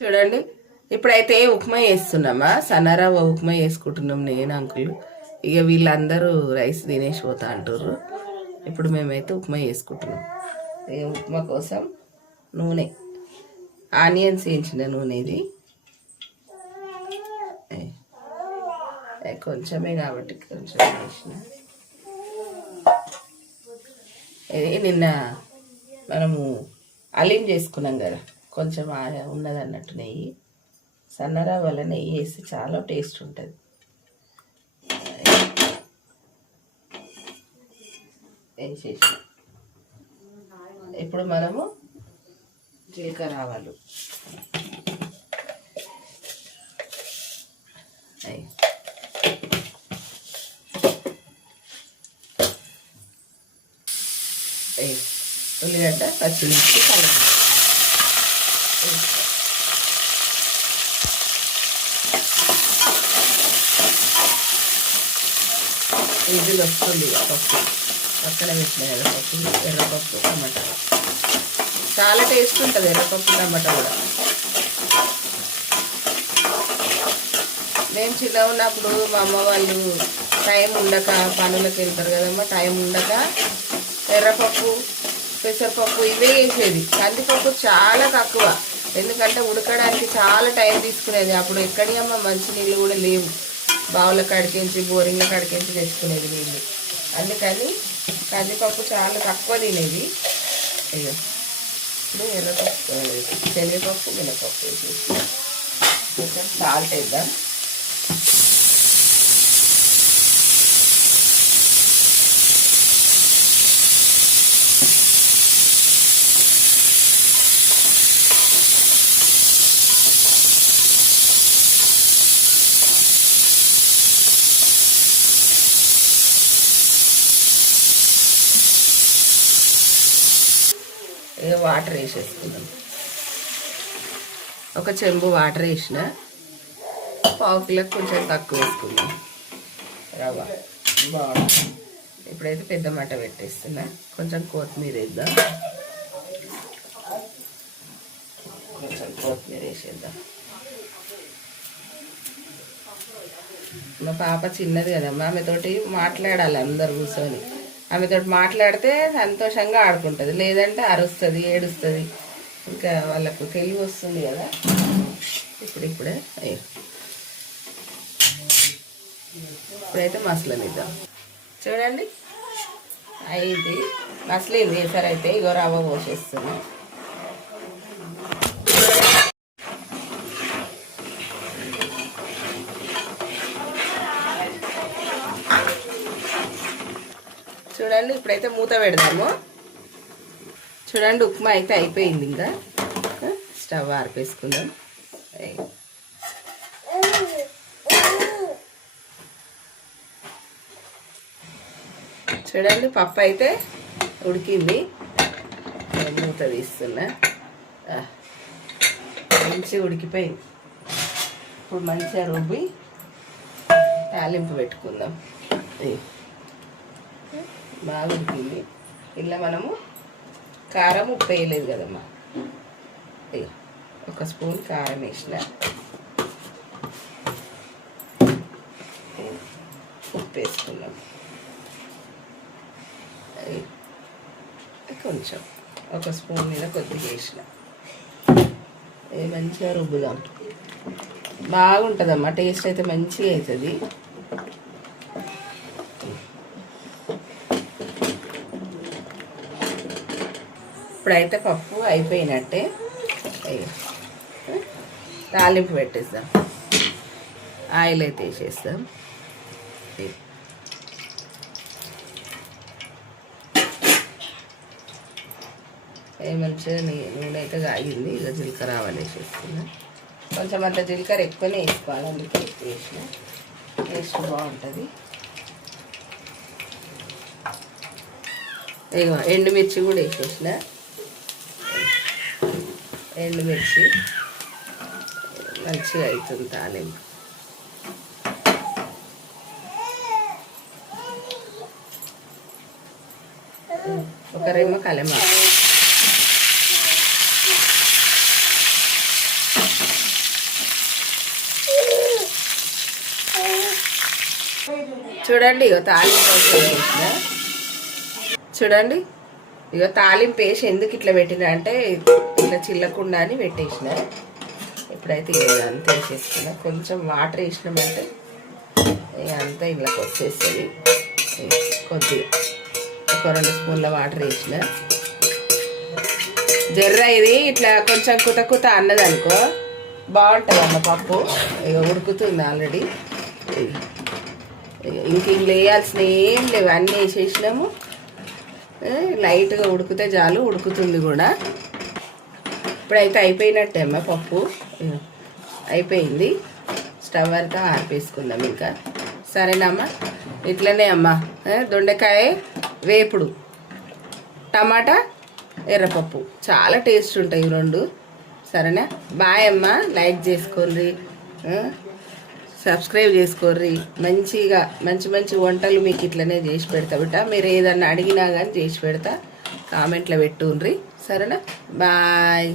చూడండి, ఇప్పుడైతే ఉప్మా చేస్తున్నామా, సన్నరవ్వ ఉప్మా చేసుకుంటున్నాం నేను అంకుల్. ఇక వీళ్ళందరూ రైస్ తినేసి పోతా అంటారు. ఇప్పుడు మేమైతే ఉప్మా చేసుకుంటున్నాం. ఇక ఉప్మా కోసం నూనె, ఆనియన్స్ వేయించిన నూనె ఇది కొంచెమే కాబట్టి కొంచెం వేసిన. ఇది నిన్న మనము అలీం చేసుకున్నాం కదా, కొంచెం ఉన్నది అన్నట్టు నెయ్యి, సన్నరవ్వల నెయ్యి వేసి చాలా టేస్ట్ ఉంటుంది. వేసేసి ఇప్పుడు మనము జీలకర్ర ఆవాలు ఉల్లిగడ్డ పచ్చిమిర్చి కలప ఇది వస్తుంది. పప్పు పక్కన పెట్టిన ఎర్రపప్పు, ఎర్రపప్పు టమాటా చాలా టేస్ట్ ఉంటుంది. ఎర్రపప్పు టమాటా కూడా మేము చిన్న ఉన్నప్పుడు మా అమ్మ వాళ్ళు టైం ఉండక పనులకు వెళ్తారు కదమ్మా, టైం ఉండక ఎర్రపప్పు, పెసరపప్పు ఇవే వేసేది. కందిపప్పు చాలా తక్కువ, ఎందుకంటే ఉడకడానికి చాలా టైం తీసుకునేది. అప్పుడు ఎక్కడి అమ్మ మంచినీళ్ళు కూడా లేవు, బావుల కడికించి బోరింగ్ల కడికించి తెచ్చుకునేది నీళ్ళు. అందుకని కందిపప్పు చాలా తక్కువ తినేది. ఇక ఇప్పుడు ఎర్రపప్పు, శనగపప్పు, మినపప్పు వేసేసి కొంచెం సాల్ట్ వేద్దాం. ఇక వాటర్ వేసేసుకుందాం. ఒక చెంబు వాటర్ వేసిన, పావు కిలోకి కొంచెం తక్కువ వేసుకుందాం రవ్వ. బాగుంటుంది. ఇప్పుడైతే పెద్ద మంట పెట్టేస్తున్నా. కొంచెం కొత్తిమీర వేద్దాం, కొంచెం కొత్తిమీర వేసేద్దాం. మా పాప చిన్నది కదమ్మా, ఆమెతోటి మాట్లాడాలి అందరు కూర్చొని. ఆమెతో మాట్లాడితే సంతోషంగా ఆడుకుంటుంది, లేదంటే అరుస్తుంది, ఏడుస్తుంది. ఇంకా వాళ్ళకు తెలివి వస్తుంది కదా. ఇప్పుడే ఇప్పుడైతే మసలనిద్దాం. చూడండి అయింది, మసలింది. సరే అయితే ఇగో రవ్వ పోసేస్తున్నాం. చూడండి, ఇప్పుడైతే మూత పెడదాము. చూడండి, ఉప్మా అయితే అయిపోయింది. ఇంకా స్టవ్ ఆర్పేసుకుందాం. చూడండి, పప్పు అయితే ఉడికింది. మూత తీస్తున్నా. మంచిగా ఉడికిపోయింది. ఇప్పుడు మంచిగా రుబ్బి తాలింపు పెట్టుకుందాం. బాగా ఉడికింది. ఇలా మనము కారం, ఉప్పు వేయలేదు కదమ్మా. ఒక స్పూన్ కారం వేసిన, ఉప్పు వేసుకున్నాం. కొంచెం ఒక స్పూన్ మీద కొద్దిగా వేసిన. మంచిగా రుబ్బుదాం. బాగుంటుందమ్మా, టేస్ట్ అయితే మంచిగా అవుతుంది. ఇప్పుడైతే పప్పు అయిపోయినట్టే. తాలింపు పెట్టేస్తాం. ఆయిల్ అయితే వేసేస్తాం. మంచిగా నూనె అయితే కాగింది. ఇక జీలకర్ర ఆవాలు వేసేస్తున్నాం. కొంచెం అంత జీలకర్ర ఎక్కువనే వేసుకోవాలి, అందుకే ఎక్కువ వేసిన. టేస్ట్ బాగుంటుంది. ఇక ఎండుమిర్చి కూడా వేసేసిన. ఎండుమిర్చి మంచిగా అవుతుంది తాలింపు. ఒక రెమ్మ కలెమాకు, చూడండి ఇక తాలింపు వేసిన, చూడండి ఇక తాలింపు వేసి ఎందుకు ఇట్లా పెట్టిన అంటే ఇట్లా చిల్లకుండా అని పెట్టేసిన. ఇప్పుడైతే ఇదంతా వేసేసుకున్నా. కొంచెం వాటర్ వేసినామంటే ఇక అంతా ఇంట్లోకి వచ్చేస్తుంది. కొద్దిగా ఒక 2 స్పూన్ల వాటర్ వేసిన. జర్ర ఇది ఇట్లా కొంచెం కుత అన్నదనుకో బాగుంటుంది అమ్మ పప్పు. ఇక ఉడుకుతుంది ఆల్రెడీ. ఇంక ఇంట్లో వేయాల్సిన ఏం లేవు, అన్నీ వేసేసినాము. లైట్గా ఉడికితే చాలు, ఉడుకుతుంది కూడా. ఇప్పుడైతే అయిపోయినట్టే అమ్మ పప్పు, అయిపోయింది. స్టవ్ అంతా ఆర్పేసుకుందాం ఇంకా. సరేనమ్మా, ఇట్లనే అమ్మ దొండకాయ వేపుడు, టమాటా, ఎర్రపప్పు చాలా టేస్ట్ ఉంటాయి ఈ 2. సరేనా? బాయ్ అమ్మ. లైక్ చేసుకోర్రి, సబ్స్క్రైబ్ చేసుకోర్రి. మంచిగా మంచి వంటలు మీకు ఇట్లనే చేసి పెడతా బిడ్డ. మీరు ఏదన్నా అడిగినా కానీ చేసి పెడతా. కామెంట్లో పెట్టుండ్రి. సరేనా? బాయ్.